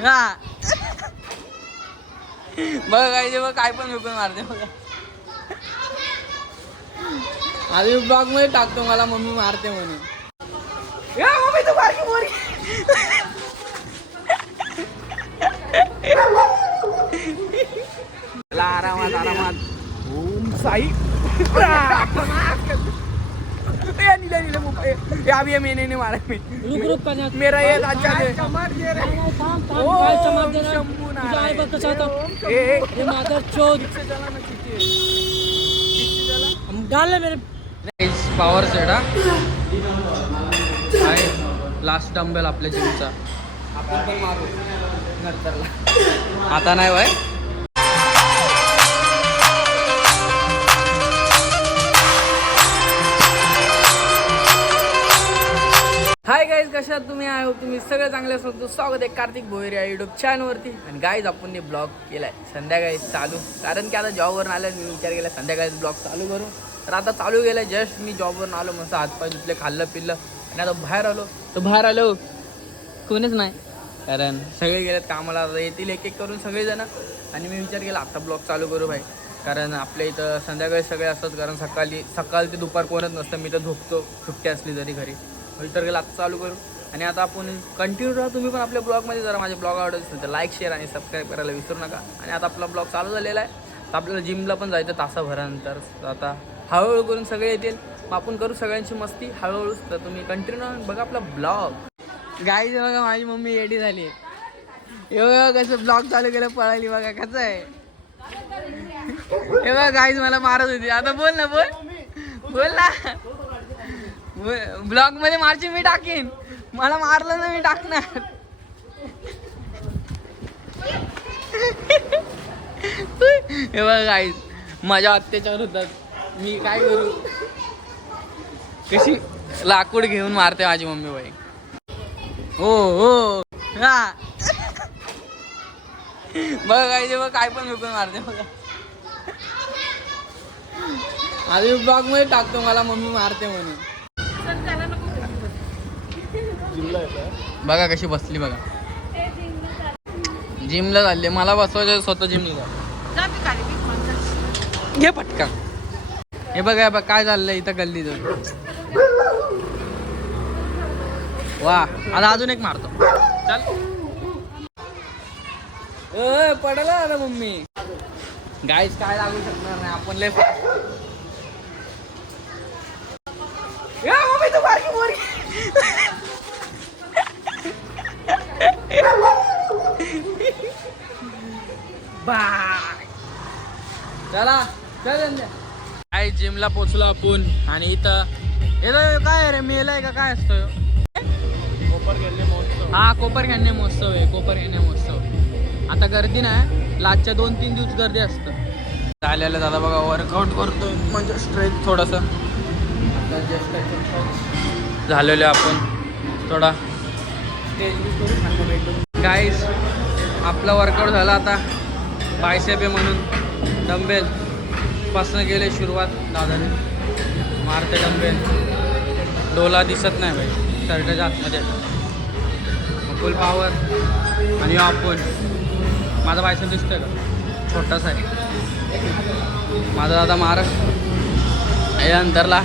हा बघ काय पण विकून मारते बघा. आधी ब्लॉग मध्ये टाकतो मला मम्मी मारते म्हणून. मम्मी तू बारकी मोरी. आरामात आरामात. ओम साई. अभी ये मैंने नहीं मारा. मेरा ये अच्छा है. शंभू डाल मेरे पॉवर सेट आहे. लास्ट डंबेल आपल्या जिमचा आपण पण मारू नंतरला. आता नाही वय. हाय गाईज, कशात तुम्ही आहे? तुम्ही सगळे चांगले असतो. स्वागत आहे कार्तिक भोयर या युट्यूब चॅनलवरती. आणि गाईज आपण ने ब्लॉग केलाय संध्याकाळी चालू, कारण की आता जॉबवरून आलं. मी विचार केला संध्याकाळी ब्लॉग चालू करू. तर आता चालू केलं. जस्ट मी जॉबवरून आलो, मस्त हातपाय धुतले, खाल्लं पिल्लं आणि आता बाहेर आलो कोणीच नाही, कारण सगळे गेलेत कामाला. आता येतील एक एक करून सगळेजण. आणि मी विचार केला आता ब्लॉग चालू करू भाई, कारण आपल्या इथं संध्याकाळी सगळे असतात. कारण सकाळ ते दुपार कोणच नसतं. मी तर झोपतो सुट्टी असली तरी घरी. विचार केला आता चालू करू. आणि आता आपण कंटिन्यू राहा. तुम्ही पण आपल्या ब्लॉगमध्ये जरा माझे ब्लॉग आवडत असेल तर लाईक, शेअर आणि सबस्क्राईब करायला विसरू नका. आणि आता आपला ब्लॉग चालू झालेला आहे. तर आपल्याला जिमला पण जायचं तासाभरानंतर. तर आता हळूहळू करून सगळे येतील, मग आपण करू सगळ्यांची मस्ती हळूहळू. तर तुम्ही कंटिन्यू बघा आपला ब्लॉग. गाईज बघा माझी मम्मी रेडी झाली. हे बघा कसं ब्लॉग चालू केलं, पळाली बघा कसं आहे. हे बघा गाईज मला मारत होती. आता बोल ना ब्लॉग मध्ये मारची मी टाकीन. मला मारलं ना मी टाकणार. हे बघा गाईज माझ्या अत्याचार होतात. मी काय करू. कशी लाकूड घेऊन मारते माझी मम्मी बाई. हो हा बघ गाईज बघ काय पण विकून मारते बघा. आधी ब्लॉग मध्ये टाकतो मला मम्मी मारते म्हणून. बघा कशी बसली बघा. जिमला चालले, मला बसवायचं स्वतः जिमला. घे पटका. हे बघा काय चाललंय इथं गल्लीत. वा आता अजून एक मारतो. चल पडला आता मम्मी. गाईज काय लागू शकणार नाही, आपण लय मम्मी तू बारकी मोरी. बाय चला चल. काय जिमला पोचलो आपण. आणि इथं काय रे मेलाय का काय असतो. कोपरखेळणे महोत्सव. हा कोपरखेळणे महोत्सव आहे. कोपरखेळणे महोत्सव आता गर्दी नाही, लास्टच्या 2-3 दिवस गर्दी असतं. चालेलं दादा बघा वर्कआउट करतो, म्हणजे स्ट्रेच थोडंसं. आता जस्ट झालेलं आपण थोडा गाईज आपला वर्कआउट झाला. आता बायसेप आहे म्हणून डंबेल पासनं गेले सुरुवात. दादाने मारते डंबेल. डोला दिसत नाही भाई शर्टाच्या आतमध्ये. फुल पॉवर. आणि आपण माझा बायसेप दिसतोय का, छोटासा आहे माझा दादा. मार या अंतरला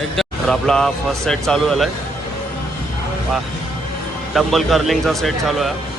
एकदम. तर आपला फर्स्ट सेट चालू झालाय. वा डंबल कर्लिंगचा सेट चालू आहे.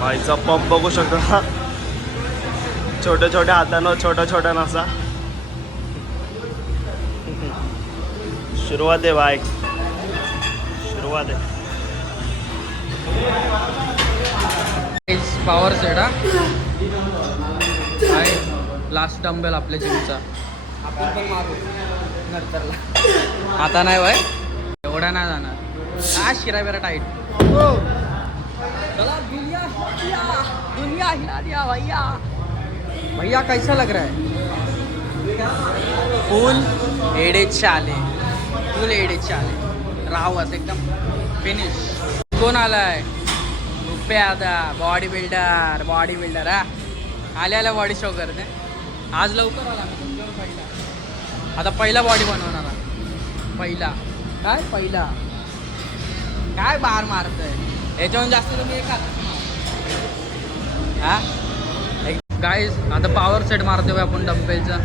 बाईचा पंप बघू शकता, छोट्या छोट्या हातानं छोट्या नसा. सुरुवात आहे बाईक, सुरुवात आहे. पॉवर सेट आहे. लास्ट डंबेल आपल्या जिमचा आपण पण मारू नंतरला. आता नाही वय एवढा नाही जाणार. काय शिरा बिरा टाईट. चला दुनिया हिला दिया भैया कैसा लग रहा है. फुल एडे चाले रावस एकदम फिनिश. कोण आलाय रुपया आता बॉडी बिल्डर हा. आल्या बॉडी शो करते. आज लवकर आला. आता पहिला बॉडी बनवणार पहिला. काय पहिला काय बार मारतोय याच्याहून जास्त तुम्ही एका हा गाईज आता पॉवर सेट मारतोय आपण डम्पेलचा.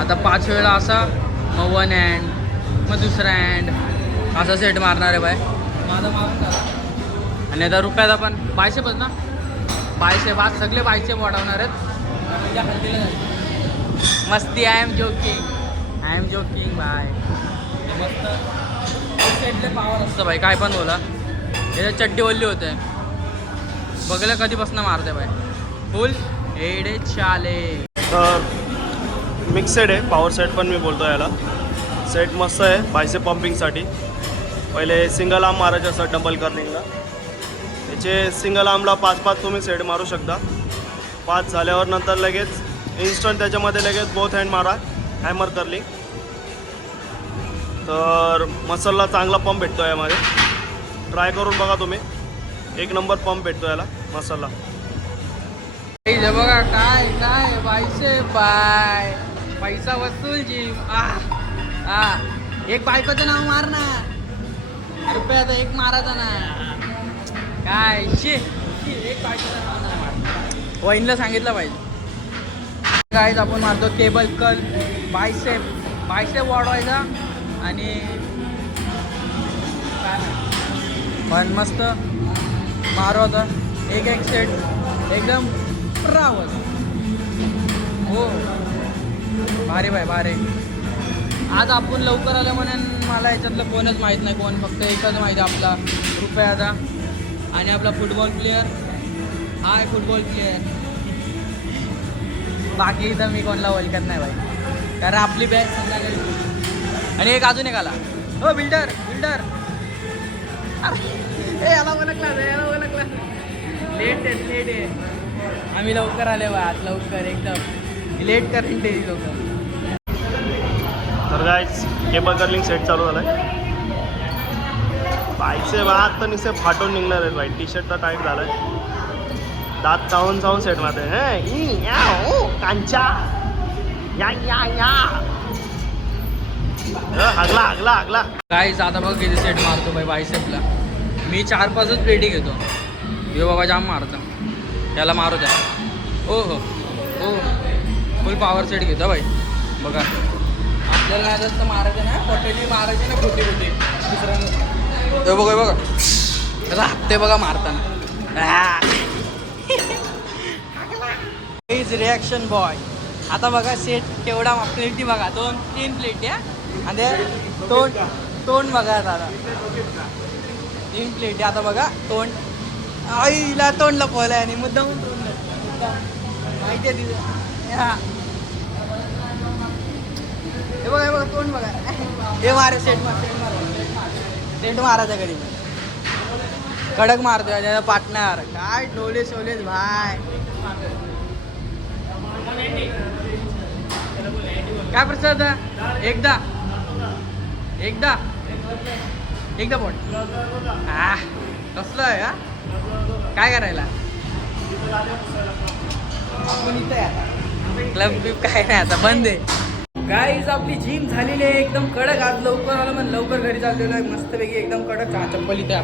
आता 5 वेळा असा, मग 1 हँड, मग दुसरा हँड असा सेट मारणार आहे बाय. माझा मारून झाला. आणि आता रुपयाचा पण बायसेपच ना, बायसेप आज सगळे बायसेप वाढवणार आहेत. मस्ती. I am joking bye. मस्त सेटले पॉवर असतं बाई, काय पण बोला. याच्यात चड्डी ओल्ली होते बघलं कधीपासून मारते बाय. फुल एडे चाले. तर मिक्सेड आहे पॉवर सेट पण मी बोलतो याला. सेट मस्त आहे बायसेप पंपिंगसाठी. पहिले सिंगल आर्म मारायचे असतात डबल कर्लिंगला. याचे सिंगल आर्मला 5-5 तुम्ही सेट मारू शकता. 5 झाल्यावर नंतर लगेच इन्स्टंट त्याच्यामध्ये लगेच बोथ हँड मारा हॅमर कर्लिंग. तर मसलला चांगला पंप भेटतो यामध्ये. ट्राय करून बघा तुम्ही. 1 नंबर पंप भेटतो याला मसलला. बघा काय काय बायसेप बाय. पैसा वसूल जिम. एक बायकोचं नाव मार ना रुपयाचा, एक मारायचा ना काय एक बायकोचं नाव नाही मार. वहिनीला सांगितलं पाहिजे. काय आपण मारतो केबल कल बायसेप वाढवायचा आणि पण मस्त मारू. आता एक सेट एकदम रावत. हो भारी बाय भारी. आज आपण लवकर आलं म्हणून मला याच्यातलं कोणच माहीत नाही. कोण फक्त एकच माहिती आपला रुपयाचा आणि आपला फुटबॉल प्लेअर. हाय फुटबॉल प्लेअर. बाकी इथं मी कोणाला ओळखत नाही बाई, कारण आपली बॅग संध्याकाळी. आणि एक अजून एक आला हो बिल्डर. याला ओळखला लेट आहे. आम्ही लवकर आले बा आज. लवकर एकदम लेट करेन ते लोक. तर गाईज केबल कर्लिंग सेट चालू झाला आहे. बाईकचे आत तर निसे फाटून निघणार आहेत बाई. टी शर्ट तर टाईट झाला आहे. दात चावून सेट मारते. कांचा या हागला. काहीच आता बघ किती सेट मारतो बाई बायसेपला. मी 4-5च प्लेटी घेतो. यो बाबा जाम मारतो. याला मारू द्या. हो फुल पॉवर सेट घेतो बाई. बघा आपल्याला नाही जास्त मारायचं ना, पटेली मारायची ना खोटी दुसऱ्यानं. बघा राहते बघा मारताना. Reaction boy. आता बघा सेट केवढा प्लेटी बघा. 2-3 प्लेटी आणि तोंड बघा दादा. 3 प्लेटी. आता बघा तोंड आईला तोंड लपवलंय आणि मुद्दाम माहिती आहे तिथं. हे बघा तोंड बघा. हे मारे सेट मारायचा कधी कडक मारतोय पार्टनर. काय डोले सोलेच भाय. काय प्रसाद एकदा पण कसलं आहे हा. काय करायला आपण इथं क्लब बिप काय नाही आता बंद आहे. गाईज आपली जिम झालेली आहे एकदम कडक. आज लवकर आलं पण लवकर घरी चाललेलो आहे मस्तपैकी एकदम कडक. चप्पल इथे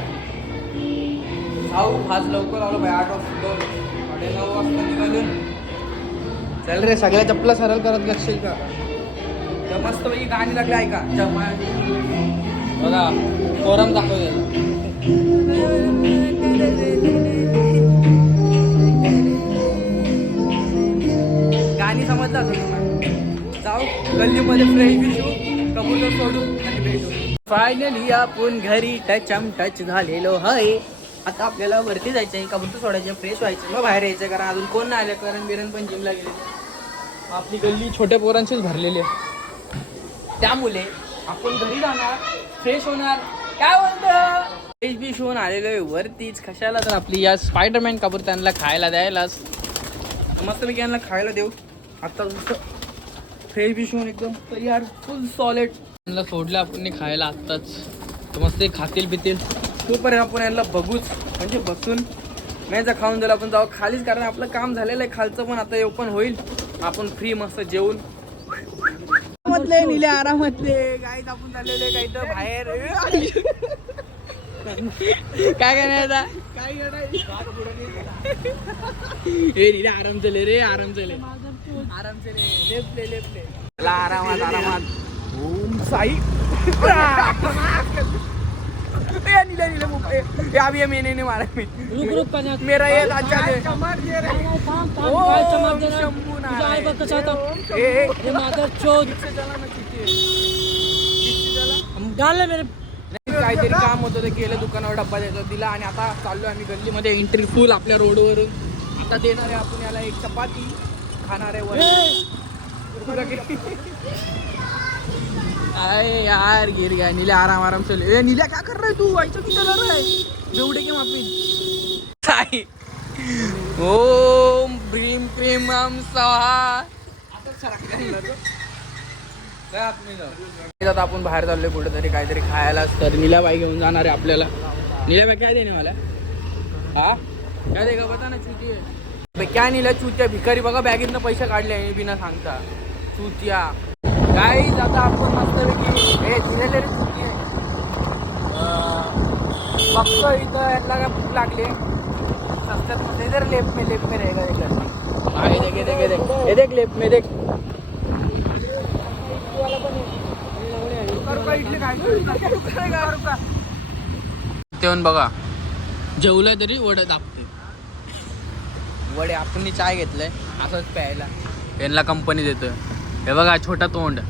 आज लवकर आलो बाई. 8 वाजता 9:30 वाजता निघालो. चल रे सगळ्या चप्पला सरळ करत घेशील का. तर मस्तपैकी गाणी लागली ऐका. बघा फोरम दाखवलेला. गाणी समजलं असेल तुम्हाला. जाऊ गल्लीमध्ये फ्रेश बिशू कबूतर सोडू आणि भेटू. फायनली आपण घरी टच झालेलो आहे. आता आपल्याला वरती जायचं आहे. कबूतर सोडायचे, फ्रेश व्हायचं, मग बाहेर यायचं. कारण अजून कोण नाही आलं. कारण बिरण पण जिमला गेले. आपली गल्ली छोट्या पोरांचीच भरलेली आहे. त्यामुळे आपण घरी जाणार, फ्रेश होणार. काय बोलतो फ्रेश बिश होऊन आलेलो आहे वरतीच. कशाला तर आपली या स्पायडरमॅन कबूतर त्यांना खायला द्यायलाच. मस्त मी यांना खायला देऊ. आता फ्रेश बिश होऊन एकदम तयार फुल सॉलिड. त्यांना सोडलं आपण खायला आत्ताच. तर मस्त खातील पितील. तोपर्यंत आपण यांना बघूच म्हणजे बसून मॅचा खाऊन दिला आपण जाऊ खालीच. कारण आपलं काम झालेलं आहे खालचं पण आता ओपन होईल. आपण फ्री मस्त जेवून आरामातले निले आरामातले गाईत आपण चाललेले काही तर बाहेर काय काय नाही आता काय हे निले आराम चले रे आराम चले लेफ्टले चला आरामात ओम साई नीले अभी मैंने मारा मेरा ये अच्छा काहीतरी काम होतं ते केलं दुकानावर डब्बा द्यायचा दिला आणि आता चाललो आम्ही गल्लीमध्ये एंट्री फुल आपल्या रोडवरून आता देणार आहे आपण याला एक चपाती खाणार आहे अरे यार गिर गया नीले आराम से ले नीला क्या कर रहा है तू ऐसा क्यों चला रहा है बेवड़े के माफी साई ओम भ्रीम क्रीम हम स्वाहा आता आपण बाहेर चाललोय कुठेतरी काहीतरी खायला तर नीलाबाई घेऊन जाणार आहे आपल्याला नीलाबाई काय देणे मला हा काय दे का बता ना चुती आहे क्या नीला चुत्या भिकारी बघा बॅगेतनं पैसे काढले बिना सांगता चुत्या काय आता आपण मस्तपैकी हे दिलेले चुकी आहे बघतो इथं यातला काय भूक लागली सस्त्यात मध्ये जर लेप में रहेगा देख देख लेप में देख तेवून बघा जेवलं तरी वडे दाबते वडे आपण चाय घेतलंय असंच प्यायला यांना कंपनी देतं हे बघा छोटा तोंड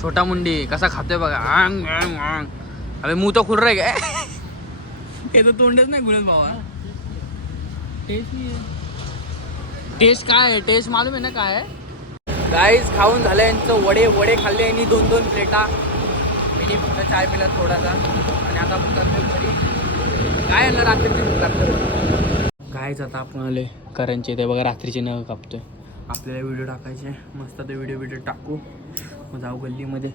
छोटा मुंडी कसा खातोय बघा आंग आंग आंग अबे मुंह तो खुल रहा है क्या हे तर तोंडच नाही खुलत भावा टेस्ट काय आहे टेस्ट मालूम आहे ना काय आहे गाईज खाऊन झालं यांचं वडे खाल्ले यांनी 2-2 प्लेटा मी फक्त चाय पिला थोडासा आणि आता घरी काय आहे ना रात्रीची भूक लागतं गाईज आता आपण आले करंचे ते बघा रात्रीचे नग कापतोय आपल्याला व्हिडिओ टाकायचे मस्त ते व्हिडिओ टाकू मग जाऊ गल्लीमध्ये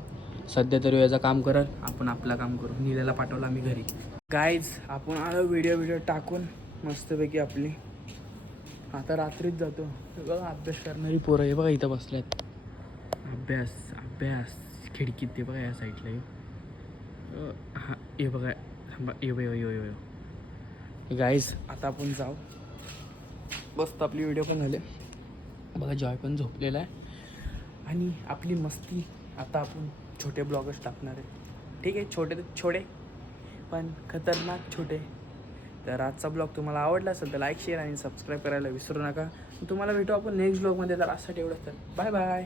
सध्या तरी याचं काम करल आपण आपलं काम करू नीलेला पाठवलं आम्ही घरी गाईज आपण आलो व्हिडिओ टाकून मस्तपैकी आपली आता रात्रीच जातो बघा अभ्यास करणारी पोरं हे बघा इथं बसल्यात अभ्यास खिडकीत ते बघा या साईडला हां हे बघा थांबा यो गाईज आता आपण जाऊ मस्त आपली व्हिडिओ पण झाले बघा जॉय पण झोपलेला आहे आणि आपली मस्ती आता आपण छोटे ब्लॉगर्स टाकणार आहे ठीक आहे छोटे पण खतरनाक छोटे तर आजचा ब्लॉग तुम्हाला आवडला असेल तर लाईक शेअर आणि सबस्क्राईब करायला विसरू नका तुम्हाला भेटू आपण नेक्स्ट ब्लॉगमध्ये तर आजसाठी एवढंच तर बाय बाय